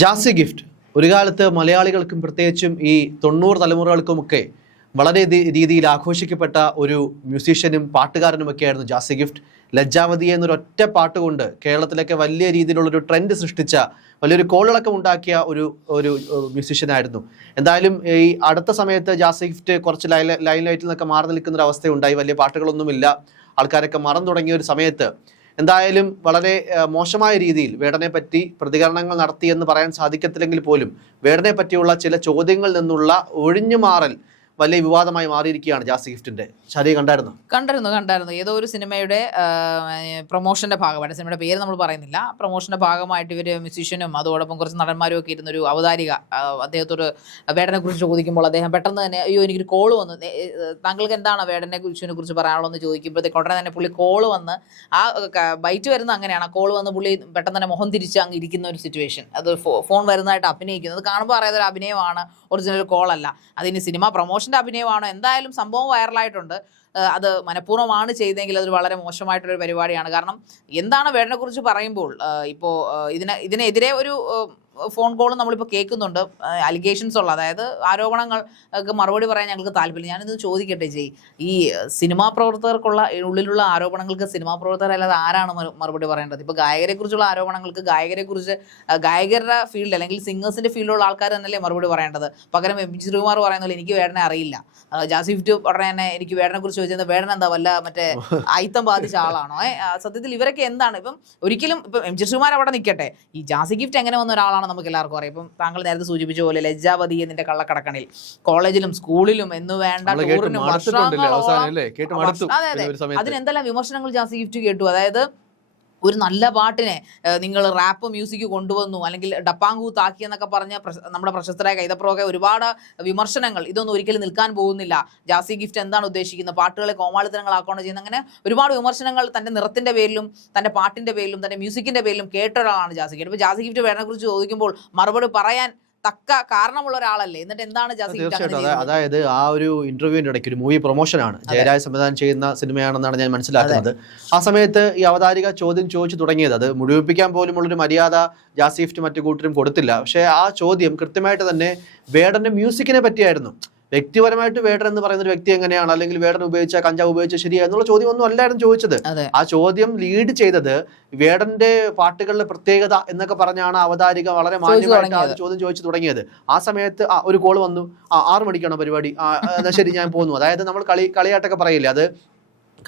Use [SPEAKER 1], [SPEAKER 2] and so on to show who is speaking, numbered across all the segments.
[SPEAKER 1] Jassie gift. ഒരു കാലത്ത് മലയാളികൾക്കും പ്രത്യേകിച്ചും ഈ തൊണ്ണൂറ് തലമുറകൾക്കുമൊക്കെ വളരെ രീതിയിൽ ആഘോഷിക്കപ്പെട്ട ഒരു മ്യൂസീഷ്യനും പാട്ടുകാരനുമൊക്കെയായിരുന്നു ജാസി ഗിഫ്റ്റ്. ലജ്ജാവതി എന്നൊരൊറ്റ പാട്ട് കൊണ്ട് കേരളത്തിലൊക്കെ വലിയ രീതിയിലുള്ളൊരു ട്രെൻഡ് സൃഷ്ടിച്ച വലിയൊരു കോളിളക്കം ഉണ്ടാക്കിയ ഒരു ഒരു മ്യൂസീഷ്യനായിരുന്നു എന്തായാലും ഈ അടുത്ത സമയത്ത് ജാസി ഗിഫ്റ്റ് കുറച്ച് ലൈൻ ലൈൻ ലൈറ്റിൽ നിന്നൊക്കെ മാറി നിൽക്കുന്ന ഒരു അവസ്ഥയുണ്ടായി വലിയ പാട്ടുകളൊന്നുമില്ല. ആൾക്കാരൊക്കെ മറന്നു തുടങ്ങിയ ഒരു സമയത്ത് എന്തായാലും വളരെ മോശമായ രീതിയിൽ വേടനെ പറ്റി പ്രതികരണങ്ങൾ നടത്തിയെന്ന് പറയാൻ സാധിക്കത്തില്ലെങ്കിൽ പോലും വേടനെ പറ്റിയുള്ള ചില ചോദ്യങ്ങളിൽ നിന്നുള്ള ഒഴിഞ്ഞുമാറൽ വലിയ വിവാദമായി മാറിയിരിക്കുകയാണ് ജാസി ഗിഫ്റ്റിന്റെ ശരി കണ്ടായിരുന്നു?
[SPEAKER 2] കണ്ടായിരുന്നു കണ്ടായിരുന്നു. ഏതോ ഒരു സിനിമയുടെ പ്രൊമോഷന്റെ ഭാഗമായിട്ട് സിനിമയുടെ പേര് നമ്മൾ പറയുന്നില്ല. പ്രൊമോഷന്റെ ഭാഗമായിട്ട് ഇവർ മ്യൂസീഷ്യനും അതോടൊപ്പം കുറച്ച് നടന്മാരും ഒക്കെ ഇരുന്നൊരു അവതാരിക അദ്ദേഹത്തോട് വേടനെ കുറിച്ച് ചോദിക്കുമ്പോൾ അദ്ദേഹം പെട്ടെന്ന് തന്നെ അയ്യോ എനിക്കൊരു കോൾ വന്നു. താങ്കൾക്ക് എന്താണ് വേടനെ കുറിച്ചിനെ കുറിച്ച് പറയാനുള്ളതെന്ന് ചോദിക്കുമ്പോഴത്തേക്ക് ഉടനെ തന്നെ പുള്ളി കോൾ വന്ന് ആ ബൈറ്റ് വരുന്ന അങ്ങനെയാണ്. കോൾ വന്ന് പുള്ളി പെട്ടെന്ന് തന്നെ മുഖം തിരിച്ച് അങ്ങ് ഇരിക്കുന്ന ഒരു സിറ്റുവേഷൻ അത് ഫോൺ വരുന്നതായിട്ട് അഭിനയിക്കുന്നത്. കാണുമ്പോൾ അറിയാതൊരു അഭിനയമാണ്. ഒറിജിനൽ കോളല്ല അതിന് സിനിമ പ്രൊമോഷന്റെ അഭിനയമാണോ? എന്തായാലും സംഭവം വൈറലായിട്ടുണ്ട്. അത് മനഃപൂർവമാണ് ചെയ്തതെങ്കിൽ അതൊരു വളരെ മോശമായിട്ടൊരു പരിപാടിയാണ്. കാരണം എന്താണ് വേണനെക്കുറിച്ച് കുറിച്ച് പറയുമ്പോൾ ഇപ്പോൾ ഇതിന് ഇതിനെതിരെ ഒരു ഫോൺ കോൾ നമ്മളിപ്പോൾ കേൾക്കുന്നുണ്ട്. അലിഗേഷൻസ് ഉള്ള അതായത് ആരോപണങ്ങൾ മറുപടി പറയാൻ ഞങ്ങൾക്ക് താല്പര്യം ഞാനിത് ചോദിക്കട്ടെ ജയ്. ഈ സിനിമാ പ്രവർത്തകർക്കുള്ള ഉള്ളിലുള്ള ആരോപണങ്ങൾക്ക് സിനിമാ പ്രവർത്തകർ അല്ലാതെ ആരാണ് മറുപടി പറയേണ്ടത്? ഇപ്പോൾ ഗായകരെക്കുറിച്ചുള്ള ആരോപണങ്ങൾക്ക് ഗായകരെ കുറിച്ച് ഗായകരുടെ ഫീൽഡ് അല്ലെങ്കിൽ സിംഗേഴ്സിന്റെ ഫീൽഡിലുള്ള ആൾക്കാർ തന്നെയല്ലേ മറുപടി പറയേണ്ടത്? പകരം എം. ജി. ശ്രീകുമാർ പറയുന്ന പോലെ എനിക്ക് വേടനെ അറിയില്ല. ജാസി ടു ഉടനെ തന്നെ എനിക്ക് വേടനെ കുറിച്ച് ചോദിച്ചത് വേടന എന്താ? വല്ല മറ്റേ അയിത്തം ബാധിച്ച ആളാണോ? സത്യത്തിൽ ഇവരൊക്കെ എന്താണ്? ഇപ്പം ഒരിക്കലും ഇപ്പം എം. ജി. ശ്രീകുമാർ അവിടെ നിൽക്കട്ടെ. ഈ ജാസി ഗിഫ്റ്റ് എങ്ങനെ വന്ന ഒരാളാണ് നമുക്ക് എല്ലാവർക്കും അറിയാം. ഇപ്പം താങ്കൾ നേരത്തെ സൂചിപ്പിച്ച പോലെ ലജ്ജാവതി എന്നിന്റെ കള്ളക്കടക്കണിൽ കോളേജിലും സ്കൂളിലും എന്ന് വേണ്ട ടൂറിനും. അതിനെന്തെല്ലാം വിമർശനങ്ങൾ ജാസി ഗിഫ്റ്റ് കേട്ടു? അതായത് ഒരു നല്ല പാട്ടിനെ നിങ്ങൾ റാപ്പ് മ്യൂസിക് കൊണ്ടുവന്നു അല്ലെങ്കിൽ ഡപ്പാങ്കൂത്താക്കി എന്നൊക്കെ പറഞ്ഞ നമ്മുടെ പ്രശസ്തരായ കൈതപ്രവൊക്കെ ഒരുപാട് വിമർശനങ്ങൾ ഇതൊന്നും ഒരിക്കലും നിൽക്കാൻ പോകുന്നില്ല. ജാസി ഗിഫ്റ്റ് എന്താണ് ഉദ്ദേശിക്കുന്നത്? പാട്ടുകളെ കോമാളിത്തരങ്ങളാക്കുകയാണ് ചെയ്യുന്നത്? അങ്ങനെ ഒരുപാട് വിമർശനങ്ങൾ തന്റെ നിറത്തിന്റെ പേരിലും തന്റെ പാട്ടിന്റെ പേരിലും തന്റെ മ്യൂസിക്കിന്റെ പേരിലും കേട്ട ഒരാളാണ് ജാസി ഗിഫ്റ്റ്. ഇപ്പോൾ ജാസി ഗിഫ്റ്റ് വേണേക്കുറിച്ച് ചോദിക്കുമ്പോൾ മറുപടി പറയാൻ തക്ക കാരണമുള്ള ഒരാളല്ലേ. എന്നിട്ട് എന്താണ്
[SPEAKER 1] തീർച്ചയായിട്ടും. അതായത് ആ ഒരു ഇന്റർവ്യൂവിന്റെ ഇടയ്ക്ക് ഒരു മൂവി പ്രൊമോഷനാണ് ജയരാജ് സംവിധാനം ചെയ്യുന്ന സിനിമയാണെന്നാണ് ഞാൻ മനസ്സിലാക്കുന്നത്. ആ സമയത്ത് ഈ അവതാരിക ചോദ്യം ചോദിച്ചു തുടങ്ങിയത് അത് മുഴുവിപ്പിക്കാൻ പോലുമുള്ളൊരു മര്യാദ ജാസിഫ്റ്റ് മറ്റു കൂട്ടരും കൊടുത്തില്ല. പക്ഷേ ആ ചോദ്യം കൃത്യമായിട്ട് തന്നെ വേടന്റെ മ്യൂസിക്കിനെ പറ്റിയായിരുന്നു. വ്യക്തിപരമായിട്ട് വേടൻ എന്ന് പറയുന്ന ഒരു വ്യക്തി എങ്ങനെയാണ്? അല്ലെങ്കിൽ വേടൻ ഉപയോഗിച്ച കഞ്ചാവ് ഉപയോഗിച്ച ശരിയാ എന്നുള്ള ചോദ്യം ഒന്നും അല്ലായിരുന്നു ചോദിച്ചത്. ആ ചോദ്യം ലീഡ് ചെയ്തത് വേടന്റെ പാട്ടുകളിലെ പ്രത്യേകത എന്നൊക്കെ പറഞ്ഞാണ് അവതാരിക വളരെ മാന്യമായിട്ട് ആ ചോദ്യം ചോദിച്ചു തുടങ്ങിയത്. ആ സമയത്ത് ആ, ഒരു കോൾ വന്നു. ആ ആറു മണിക്കാണോ പരിപാടി? ആ എന്നാ ശരി ഞാൻ പോന്നു. അതായത് നമ്മൾ കളി കളിയായിട്ടൊക്കെ പറയില്ലേ? അത്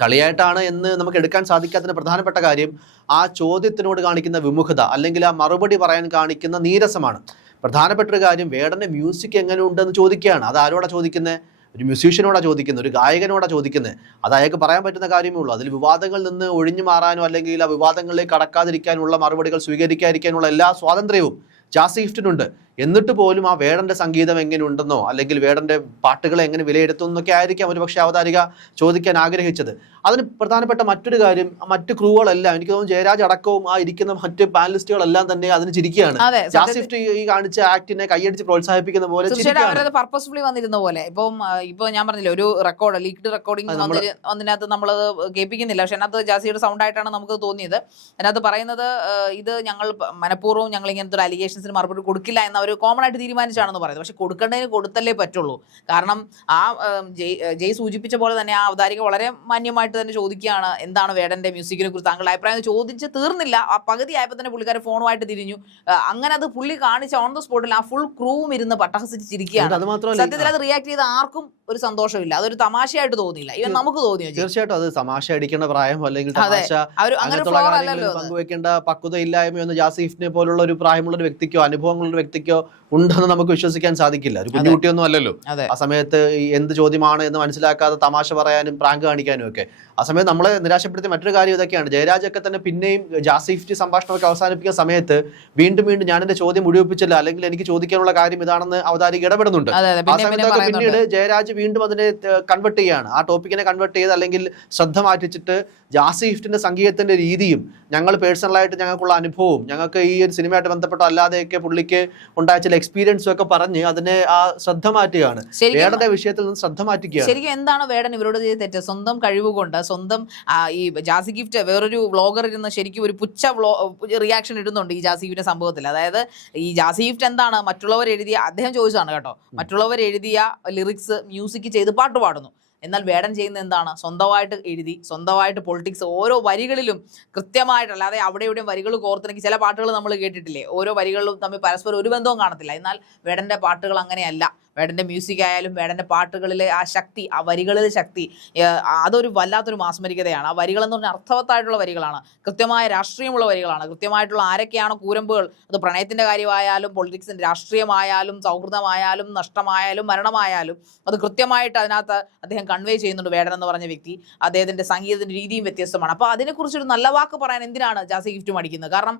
[SPEAKER 1] കളിയായിട്ടാണ് എന്ന് നമുക്ക് എടുക്കാൻ സാധിക്കാത്തതിന് പ്രധാനപ്പെട്ട കാര്യം ആ ചോദ്യത്തിനോട് കാണിക്കുന്ന വിമുഖത അല്ലെങ്കിൽ ആ മറുപടി പറയാൻ കാണിക്കുന്ന നീരസമാണ്. പ്രധാനപ്പെട്ട ഒരു കാര്യം വേടന്റെ മ്യൂസിക് എങ്ങനെ ഉണ്ടെന്ന് ചോദിക്കുകയാണ്. അത് ആരോടാ ചോദിക്കുന്നത് ഒരു മ്യൂസീഷ്യനോടാ ചോദിക്കുന്നത് ഒരു ഗായകനോടാ ചോദിക്കുന്നത് അത് അയാൾക്ക് പറയാൻ പറ്റുന്ന കാര്യമേ ഉള്ളൂ. അതിൽ വിവാദങ്ങളിൽ നിന്ന് ഒഴിഞ്ഞു മാറാനോ അല്ലെങ്കിൽ ആ വിവാദങ്ങളിലേക്ക് കടക്കാതിരിക്കാനുള്ള മറുപടികൾ സ്വീകരിക്കാതിരിക്കാനുള്ള എല്ലാ സ്വാതന്ത്ര്യവും ജാസ് ഗിഫ്റ്റിനുണ്ട് എന്നിട്ട് പോലും ആ വേടന്റെ സംഗീതം എങ്ങനെ ഉണ്ടെന്നോ അല്ലെങ്കിൽ വേടന്റെ പാട്ടുകളെ എങ്ങനെ വിലയിരുത്തും എന്നൊക്കെ ആയിരിക്കാം ഒരു പക്ഷേ അവതാരിക ചോദിക്കാൻ ആഗ്രഹിച്ചത്. അതിന് പ്രധാനപ്പെട്ട മറ്റൊരു കാര്യം മറ്റു ക്രൂകളെല്ലാം എനിക്ക് തോന്നുന്നു ജയരാജ് അടക്കവും ആ ഇരിക്കുന്ന മറ്റ് പാനലിസ്റ്റുകളെല്ലാം തന്നെ അതിന് ചിരിക്കുകയാണ്. ജാസിഫ്റ്റ് ഈ കാണിച്ച ആക്ടിനെ കൈയടിച്ച് പ്രോത്സാഹിപ്പിക്കുന്ന പോലെ
[SPEAKER 2] പർപ്പസ്ഫുള്ളി വന്നിരുന്ന പോലെ. ഇപ്പം ഇപ്പൊ ഞാൻ പറഞ്ഞില്ല ഒരു റെക്കോർഡ് ലീക്ഡ് റെക്കോർഡിംഗ് അതിനകത്ത് നമ്മൾ കേൾപ്പിക്കുന്നില്ല. പക്ഷെ അതിനകത്ത് ജാസിയുടെ സൗണ്ട് ആയിട്ടാണ് നമുക്ക് തോന്നിയത്. അതിനകത്ത് പറയുന്നത് ഇത് ഞങ്ങൾ മനഃപൂർവം ഞങ്ങൾ ഇങ്ങനത്തെ ഒരു അലിഗേഷൻസിന് മറുപടി കൊടുക്കില്ല എന്ന അവർ കോമൺ ആയിട്ട് തീരുമാനിച്ചാണെന്ന് പറയുന്നത്. പക്ഷെ കൊടുക്കേണ്ടതിന് കൊടുത്തല്ലേ പറ്റുള്ളൂ. കാരണം ആ ജയ് സൂചിപ്പിച്ച പോലെ തന്നെ ആ അവതാരിക വളരെ മാന്യമായിട്ട് തന്നെ ചോദിക്കുകയാണ്. എന്താണ് വേടന്റെ മ്യൂസിക്കിനെ കുറിച്ച് താങ്കളുടെ അഭിപ്രായം? ചോദിച്ച് തീർന്നില്ല. ആ പകുതി ആയപ്പോൾ തന്നെ പുള്ളിക്കാരൻ ഫോണുമായിട്ട് തിരിഞ്ഞു. അങ്ങനെ അത് പുള്ളി കാണിച്ച ഓൺ ദ സ്പോട്ടിൽ ആ ഫുൾ ക്രൂവും ഇരുന്ന്
[SPEAKER 1] പട്ടഹസിച്ചിരിക്കുകയാണ്.
[SPEAKER 2] സത്യത്തിൽ അത് റിയാക്ട് ചെയ്ത ആർക്കും ഒരു സന്തോഷമില്ല. അതൊരു തമാശയായിട്ട് തോന്നിയില്ല. ഇവൻ നമുക്ക് തോന്നിയോ?
[SPEAKER 1] തീർച്ചയായിട്ടും അത് തമാശ അടിക്കേണ്ട പ്രായം അല്ലെങ്കിൽ. തമാശ
[SPEAKER 2] ഒരു അങ്ങനെ
[SPEAKER 1] അങ്ങനത്തുള്ള. പങ്കുവെക്കേണ്ട പക്വതയില്ലായ്മയോ എന്ന് ജാസിഫിനെ പോലുള്ള ഒരു പ്രായമുള്ള ഒരു വ്യക്തിക്കോ അനുഭവങ്ങളുള്ള ഒരു വ്യക്തിക്കോ ഉണ്ടെന്ന് നമുക്ക് വിശ്വസിക്കാൻ സാധിക്കില്ല. ഒരു കുഞ്ഞുകുട്ടിയൊന്നും അല്ലല്ലോ. ആ സമയത്ത് എന്ത് ചോദ്യമാണ് എന്ന് മനസ്സിലാക്കാതെ തമാശ പറയാനും പ്രാങ്ക് കാണിക്കാനും ഒക്കെ ആ സമയത്ത് നമ്മളെ നിരാശപ്പെടുത്തിയ മറ്റൊരു കാര്യം ഇതൊക്കെയാണ്. ജയരാജൊക്കെ തന്നെ പിന്നെയും ജാസിഫ്റ്റി സംഭാഷണമൊക്കെ അവസാനിപ്പിക്കുന്ന സമയത്ത് വീണ്ടും വീണ്ടും ഞാൻ എന്റെ ചോദ്യം മുഴുവിപ്പിച്ചില്ല അല്ലെങ്കിൽ എനിക്ക് ചോദിക്കാനുള്ള കാര്യം ഇതാണെന്ന് അവതാരിക ഇടപെടുന്നുണ്ട്. ആ സമയത്തൊക്കെ പിന്നീട് ജയരാജ് വീണ്ടും അതിനെ കൺവെർട്ട് ചെയ്യാണ് ആ ടോപ്പിക്കിനെ കൺവെർട്ട് ചെയ്ത് അല്ലെങ്കിൽ ശ്രദ്ധ മാറ്റിച്ചിട്ട് ജാസിഫ്റ്റിന്റെ സംഗീതത്തിന്റെ രീതിയും ഞങ്ങൾ പേഴ്സണലായിട്ട് ഞങ്ങൾക്കുള്ള അനുഭവവും ഞങ്ങൾക്ക് ഈ ഒരു സിനിമയായിട്ട് ബന്ധപ്പെട്ട അല്ലാതെയൊക്കെ പുള്ളിക്ക് ഉണ്ടായ ചില എക്സ്പീരിയൻസും ഒക്കെ പറഞ്ഞ് അതിനെ ആ ശ്രദ്ധ മാറ്റുകയാണ്. വേടന്റെ വിഷയത്തിൽ നിന്ന് ശ്രദ്ധ മാറ്റുകയാണ്.
[SPEAKER 2] ശരിക്കും എന്താണ് വേടൻ ഇവരോട് ചെയ്ത തെറ്റ്? സ്വന്തം കഴിവ് കൊണ്ട് സ്വന്തം ഈ ജാസി ഗിഫ്റ്റ് വേറൊരു വ്ളോഗർ ഇരുന്ന് ശരിക്കും ഒരു പുച്ച വ്ളോ റിയാക്ഷൻ ഇടുന്നുണ്ട് ഈ ജാസി ഗിഫ്റ്റിന്റെ സംഭവത്തിൽ. അതായത് ഈ ജാസി ഗിഫ്റ്റ് എന്താണ്? മറ്റുള്ളവർ എഴുതിയ അദ്ദേഹം ചോദിച്ചതാണ് കേട്ടോ. മറ്റുള്ളവർ എഴുതിയ ലിറിക്സ് മ്യൂസിക് ചെയ്ത് പാട്ട് പാടുന്നു. എന്നാൽ വേടൻ ചെയ്യുന്നത് എന്താണ്? സ്വന്തമായിട്ട് എഴുതി സ്വന്തമായിട്ട് പൊളിറ്റിക്സ് ഓരോ വരികളിലും കൃത്യമായിട്ട് അല്ലാതെ അവിടെ ഇവിടെയും വരികൾ കോർത്തിണക്കി ചില പാട്ടുകൾ നമ്മൾ കേട്ടിട്ടില്ലേ? ഓരോ വരികളിലും തമ്മിൽ പരസ്പരം ഒരു ബന്ധവും കാണത്തില്ല. എന്നാൽ വേടന്റെ പാട്ടുകൾ അങ്ങനെയല്ല. വേടന്റെ മ്യൂസിക് ആയാലും വേടന്റെ പാട്ടുകളിലെ ആ ശക്തി ആ വരികളിലെ ശക്തി അതൊരു വല്ലാത്തൊരു മാസ്മരികതയാണ്. ആ വരികളെന്ന് പറഞ്ഞാൽ അർത്ഥവത്തായിട്ടുള്ള വരികളാണ്. കൃത്യമായ രാഷ്ട്രീയമുള്ള വരികളാണ്. കൃത്യമായിട്ടുള്ള ആരൊക്കെയാണോ കൂരമ്പുകൾ? അത് പ്രണയത്തിന്റെ കാര്യമായാലും പൊളിറ്റിക്സിന്റെ രാഷ്ട്രീയമായാലും സൗഹൃദമായാലും നഷ്ടമായാലും മരണമായാലും അത് കൃത്യമായിട്ട് അതിനകത്ത് അദ്ദേഹം കൺവേ ചെയ്യുന്നുണ്ട് വേടൻ എന്ന് പറഞ്ഞ വ്യക്തി. അദ്ദേഹത്തിന്റെ സംഗീതത്തിന്റെ രീതിയും വ്യത്യസ്തമാണ്. അപ്പോൾ അതിനെക്കുറിച്ചൊരു നല്ല വാക്ക് പറയാൻ എന്തിനാണ് ജാസി ഗിഫ്റ്റ് മടിക്കുന്നത്? കാരണം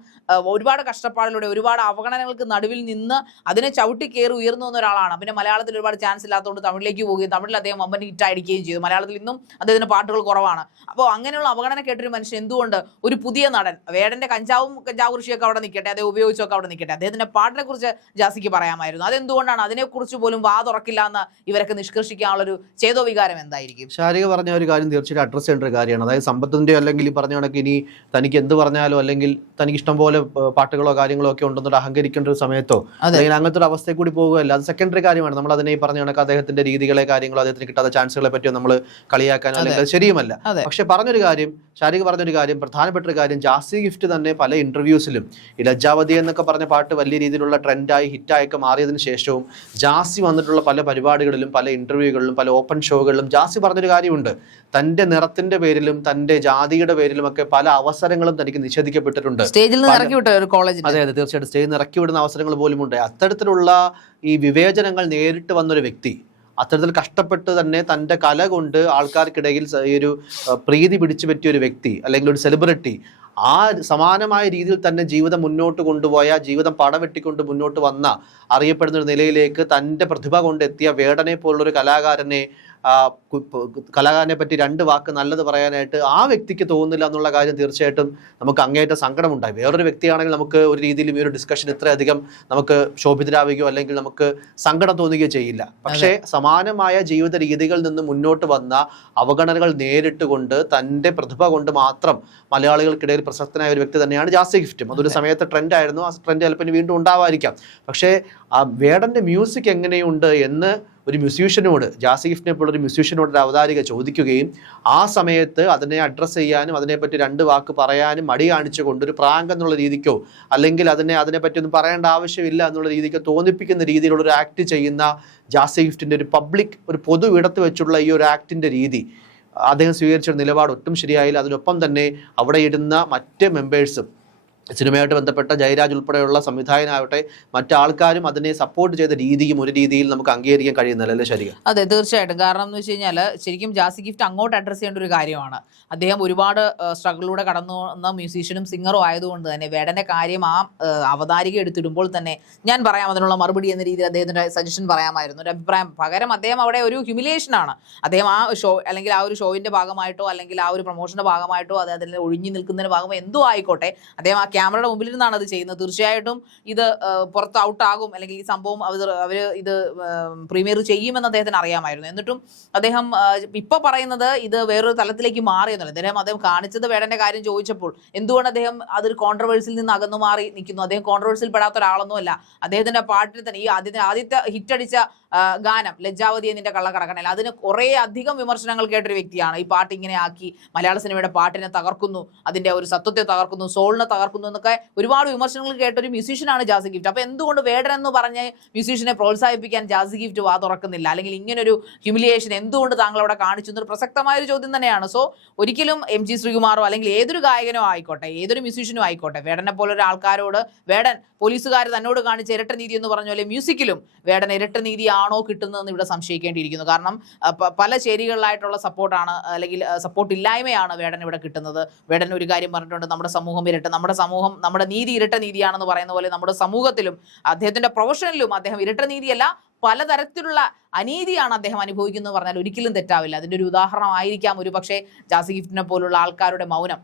[SPEAKER 2] ഒരുപാട് കഷ്ടപ്പാടിലൂടെ ഒരുപാട് അവഗണനകൾക്ക് നടുവിൽ നിന്ന് അതിനെ ചവിട്ടി കയറി ഉയർന്നു വന്ന ഒരാളാണ്. പിന്നെ മലയാളത്തിൽ ഒരുപാട് ചാൻസ് ഇല്ലാത്തതുകൊണ്ട് തമിഴിലേക്ക് പോവുകയും തമിഴിൽ അദ്ദേഹം വമ്പൻ ഹിറ്റ് അടിക്കുകയും ചെയ്തു. മലയാളത്തിൽ ഇന്നും അദ്ദേഹത്തിന് പാട്ടുകൾ കുറവാണ്. അപ്പോൾ അങ്ങനെയുള്ള അവഗണന കേട്ടൊരു മനുഷ്യൻ എന്തുകൊണ്ട് ഒരു പുതിയ നടൻ വേടന്റെ കഞ്ചാവും കഞ്ചാവ് കൃഷിയൊക്കെ അവിടെ നിൽക്കട്ടെ അദ്ദേഹം ഉപയോഗിച്ചൊക്കെ അവിടെ നിൽക്കട്ടെ അദ്ദേഹത്തിന്റെ പാട്ടിനെ കുറിച്ച് ജാസിക്ക് പറയാമായിരുന്നു. അതെന്തുകൊണ്ടാണ് അതിനെക്കുറിച്ച് പോലും വാ തുറക്കില്ല എന്ന് ഇവരൊക്കെ നിഷ്കർഷിക്കാനുള്ളൊരു ചേതോ വികാരം എന്തായിരിക്കും?
[SPEAKER 1] ശാരിക പറഞ്ഞ ഒരു കാര്യം തീർച്ചയായിട്ടും അഡ്രസ് ചെയ്യേണ്ട ഒരു കാര്യമാണ്. അതായത് സമ്പത്തിന്റെ അല്ലെങ്കിൽ ഈ പറഞ്ഞ കണക്ക് ഇനി തനിക്ക് എന്ത് പറഞ്ഞാലോ അല്ലെങ്കിൽ തനിക്ക് ഇഷ്ടം പോലെ പാട്ടുകളോ കാര്യങ്ങളോ ഒക്കെ ഉണ്ടെന്നൊരു അഹങ്കരിക്കേണ്ട ഒരു സമയത്തോ അല്ലെങ്കിൽ അങ്ങനത്തെ ഒരു അവസ്ഥയിൽ കൂടി പോകുകയല്ല അത് സെക്കൻഡറി കാര്യമാണ്. നമ്മൾ അതിനെ ഈ പറഞ്ഞ കണക്ക് അദ്ദേഹത്തിന്റെ രീതികളെ കാര്യങ്ങളോ അദ്ദേഹത്തിന് കിട്ടാത്ത ചാൻസുകളെ പറ്റിയോ നമ്മൾ കളിയാക്കാനോ അല്ലെങ്കിൽ അത് ശരിയുമല്ല. പക്ഷെ പറഞ്ഞൊരു കാര്യം ഷാരിഖ് പറഞ്ഞൊരു കാര്യം പ്രധാനപ്പെട്ട ഒരു കാര്യം ജാസി ഗിഫ്റ്റ് തന്നെ പല ഇന്റർവ്യൂസിലും ഈ ലജ്ജാവതി എന്നൊക്കെ പറഞ്ഞ പാട്ട് വലിയ രീതിയിലുള്ള ട്രെൻഡായി ഹിറ്റായൊക്കെ മാറിയതിനു ശേഷവും ജാസി വന്നിട്ടുള്ള പല പരിപാടികളിലും പല ഇന്റർവ്യൂകളിലും പല ഓപ്പൺ ഷോകളിലും ജാസി പറഞ്ഞൊരു കാര്യമുണ്ട്. തന്റെ നിറത്തിന്റെ പേരിലും തന്റെ ജാതിയുടെ പേരിലും ഒക്കെ പല അവസരങ്ങളും തനിക്ക് നിഷേധിക്കപ്പെട്ടിട്ടുണ്ട്.
[SPEAKER 2] സ്റ്റേജിൽ നിന്ന്
[SPEAKER 1] പല-
[SPEAKER 2] ഇറക്കി വിട്ട ഒരു
[SPEAKER 1] അതെ അതെ തീർച്ചയായിട്ടും. സ്റ്റേജിൽ നിന്ന് ഇറക്കി വിടുന്ന അവസരങ്ങൾ പോലും ഉണ്ട് അത്തരത്തിലുള്ള ഈ വിവേചനങ്ങൾ നേരിട്ട് വന്നൊരു വ്യക്തി അത്തരത്തിൽ കഷ്ടപ്പെട്ട് തന്നെ തന്റെ കല കൊണ്ട് ആൾക്കാർക്കിടയിൽ ഈ ഒരു പ്രീതി പിടിച്ചു പറ്റിയ ഒരു വ്യക്തി അല്ലെങ്കിൽ ഒരു സെലിബ്രിറ്റി ആ സമാനമായ രീതിയിൽ തന്നെ ജീവിതം മുന്നോട്ട് കൊണ്ടുപോയ ജീവിതം പടവെട്ടിക്കൊണ്ട് മുന്നോട്ട് വന്ന അറിയപ്പെടുന്ന ഒരു നിലയിലേക്ക് തന്റെ പ്രതിഭ കൊണ്ടെത്തിയ വേടനെ പോലുള്ളൊരു കലാകാരനെ കലാകാരനെ പറ്റി രണ്ട് വാക്ക് നല്ലത് പറയാനായിട്ട് ആ വ്യക്തിക്ക് തോന്നുന്നില്ല എന്നുള്ള കാര്യം തീർച്ചയായിട്ടും നമുക്ക് അങ്ങേയറ്റം സങ്കടമുണ്ടായി. വേറൊരു വ്യക്തിയാണെങ്കിൽ നമുക്ക് ഒരു രീതിയിലും ഈ ഒരു ഡിസ്കഷൻ ഇത്രയധികം നമുക്ക് ശോഭിതരാവുകയോ അല്ലെങ്കിൽ നമുക്ക് സങ്കടം തോന്നുകയോ ചെയ്യില്ല. പക്ഷേ സമാനമായ ജീവിത രീതികളിൽ നിന്ന് മുന്നോട്ട് വന്ന അവഗണനകൾ നേരിട്ടുകൊണ്ട് തന്റെ പ്രതിഭ കൊണ്ട് മാത്രം മലയാളികൾക്കിടയിൽ പ്രശസ്തനായ ഒരു വ്യക്തി തന്നെയാണ് ജാസി ഗിഫ്റ്റും. അതൊരു സമയത്ത് ട്രെൻഡ് ആയിരുന്നു. ആ ട്രെൻഡ് ചിലപ്പോൾ വീണ്ടും ഉണ്ടാവാതിരിക്കാം. പക്ഷേ ആ വേടന്റെ മ്യൂസിക് എങ്ങനെയുണ്ട് എന്ന് ഒരു മ്യൂസീഷ്യനോട് ജാസി ഗിഫ്റ്റിനെ പോലുള്ള ഒരു മ്യൂസീഷ്യനോട് ഒരു അവതാരിക ചോദിക്കുകയും ആ സമയത്ത് അതിനെ അഡ്രസ്സ് ചെയ്യാനും അതിനെപ്പറ്റി രണ്ട് വാക്ക് പറയാനും മടി കാണിച്ചുകൊണ്ട് ഒരു പ്രാങ്ക് എന്നുള്ള രീതിക്കോ അല്ലെങ്കിൽ അതിനെ അതിനെപ്പറ്റി ഒന്നും പറയേണ്ട ആവശ്യമില്ല എന്നുള്ള രീതിക്ക് തോന്നിപ്പിക്കുന്ന രീതിയിലുള്ള ഒരു ആക്ട് ചെയ്യുന്ന ജാസി ഗിഫ്റ്റിന്റെ ഒരു പബ്ലിക് ഒരു പൊതു ഇടത്ത് വെച്ചുള്ള ഈ ഒരു ആക്ടിന്റെ രീതി അദ്ദേഹം സ്വീകരിച്ച നിലപാട് ഒട്ടും ശരിയായില്ല. അതിനൊപ്പം തന്നെ അവിടെ ഇരുന്ന മറ്റ് മെമ്പേഴ്സും സിനിമയായിട്ട് ബന്ധപ്പെട്ട ജയരാജ് ഉൾപ്പെടെയുള്ള സംവിധായകനാവട്ടെ മറ്റാൾക്കാരും അതിനെ സപ്പോർട്ട് ചെയ്ത രീതിയും ഒരു രീതിയിൽ നമുക്ക് അംഗീകരിക്കാൻ കഴിയുന്നില്ല അല്ലേ ശരി
[SPEAKER 2] അതെ തീർച്ചയായിട്ടും. കാരണം എന്ന് വെച്ച് കഴിഞ്ഞാൽ ശരിക്കും ജാസി ഗിഫ്റ്റ് അങ്ങോട്ട് അഡ്രസ്സ് ചെയ്യേണ്ട ഒരു കാര്യമാണ്. അദ്ദേഹം ഒരുപാട് സ്ട്രഗിളിലൂടെ കടന്നു വന്ന മ്യൂസീഷ്യനും സിംഗറും ആയതുകൊണ്ട് തന്നെ വേടന്റെ കാര്യം ആ അവതാരിക എടുത്തിടുമ്പോൾ തന്നെ ഞാൻ പറയാം അതിനുള്ള മറുപടി എന്ന രീതിയിൽ അദ്ദേഹത്തിന്റെ സജഷൻ പറയാമായിരുന്നു. ഒരു അഭിപ്രായം. പകരം അദ്ദേഹം അവിടെ ഒരു ഹ്യൂമിലേഷൻ ആണ്. അദ്ദേഹം ആ ഷോ അല്ലെങ്കിൽ ആ ഒരു ഷോവിന്റെ ഭാഗമായിട്ടോ അല്ലെങ്കിൽ ആ ഒരു പ്രൊമോഷന്റെ ഭാഗമായിട്ടോ അത് അതിൽ ഒഴിഞ്ഞു നിൽക്കുന്നതിന് ഭാഗമോ എന്തോ ആയിക്കോട്ടെ അദ്ദേഹം ആ ക്യാമറയുടെ മുമ്പിൽ നിന്നാണ് അത് ചെയ്യുന്നത്. തീർച്ചയായിട്ടും ഇത് പുറത്ത് ഔട്ടാകും അല്ലെങ്കിൽ ഈ സംഭവം അവർ അവർ ഇത് പ്രീമിയർ ചെയ്യുമെന്ന് അദ്ദേഹത്തിന് അറിയാമായിരുന്നു. എന്നിട്ടും അദ്ദേഹം ഇപ്പൊ പറയുന്നത് ഇത് വേറൊരു തലത്തിലേക്ക് മാറി എന്നല്ല അദ്ദേഹം അദ്ദേഹം കാണിച്ചത് വേടന്റെ കാര്യം ചോദിച്ചപ്പോൾ എന്തുകൊണ്ട് അദ്ദേഹം അതൊരു കോൺട്രവേഴ്സിൽ നിന്ന് അകന്നു മാറി നിൽക്കുന്നു? അദ്ദേഹം കോൺട്രവേഴ്സിൽ പെടാത്ത ഒരാളൊന്നുമല്ല. അദ്ദേഹത്തിന്റെ പാട്ടിൽ തന്നെ ഈ ആദ്യത്തെ ആദ്യത്തെ ഹിറ്റടിച്ച ഗാനം ലജ്ജാവതി എന്നിന്റെ കള്ളക്കടക്കണൽ. അതിന് കുറേ അധികം വിമർശനങ്ങൾ കേട്ടൊരു വ്യക്തിയാണ്. ഈ പാട്ട് ഇങ്ങനെ ആക്കി മലയാള സിനിമയുടെ പാട്ടിനെ തകർക്കുന്നു അതിന്റെ ഒരു സത്വത്തെ തകർക്കുന്നു സോളിനെ തകർക്കുന്നു എന്നൊക്കെ ഒരുപാട് വിമർശനങ്ങൾ കേട്ടൊരു മ്യൂസീഷ്യനാണ് ജാസി ഗിഫ്റ്റ്. അപ്പോൾ എന്തുകൊണ്ട് വേടൻ എന്ന് പറഞ്ഞ് മ്യൂസീഷ്യനെ പ്രോത്സാഹിപ്പിക്കാൻ ജാസി ഗിഫ്റ്റ് വാ തുറക്കുന്നില്ല? അല്ലെങ്കിൽ ഇങ്ങനൊരു ഹ്യൂമിലിയേഷൻ എന്തുകൊണ്ട് താങ്കൾ അവിടെ കാണിച്ചു എന്നൊരു പ്രസക്തമായ ഒരു ചോദ്യം തന്നെയാണ്. സോ ഒരിക്കലും എം ജി ശ്രീകുമാറോ അല്ലെങ്കിൽ ഏതൊരു ഗായകനോ ആയിക്കോട്ടെ ഏതൊരു മ്യൂസീഷ്യനും ആയിക്കോട്ടെ വേടനെ പോലൊരു ആൾക്കാരോട് വേടൻ പോലീസുകാർ തന്നോട് കാണിച്ച ഇരട്ട നീതി എന്ന് പറഞ്ഞ പോലെ മ്യൂസിക്കിലും വേടൻ ഇരട്ട നീതിയാണോ കിട്ടുന്നതെന്ന് ഇവിടെ സംശയിക്കേണ്ടിയിരിക്കുന്നു. കാരണം പല ചേരികളിലായിട്ടുള്ള സപ്പോർട്ടാണ് അല്ലെങ്കിൽ സപ്പോർട്ട് ഇല്ലായ്മയാണ് വേടൻ ഇവിടെ കിട്ടുന്നത്. വേടൻ ഒരു കാര്യം പറഞ്ഞിട്ടുണ്ട് നമ്മുടെ സമൂഹം ഇരട്ട നമ്മുടെ സമൂഹം നമ്മുടെ നീതി ഇരട്ട നീതിയാണെന്ന് പറയുന്ന പോലെ നമ്മുടെ സമൂഹത്തിലും അദ്ദേഹത്തിന്റെ പ്രൊഫഷനിലും അദ്ദേഹം ഇരട്ട നീതിയല്ല പലതരത്തിലുള്ള അനീതിയാണ് അദ്ദേഹം അനുഭവിക്കുന്നത് പറഞ്ഞാൽ ഒരിക്കലും തെറ്റാവില്ല. അതിന്റെ ഒരു ഉദാഹരണമായിരിക്കാം ഒരു പക്ഷേ ജാസി ഗിഫ്റ്റിനെ പോലുള്ള ആൾക്കാരുടെ മൗനം.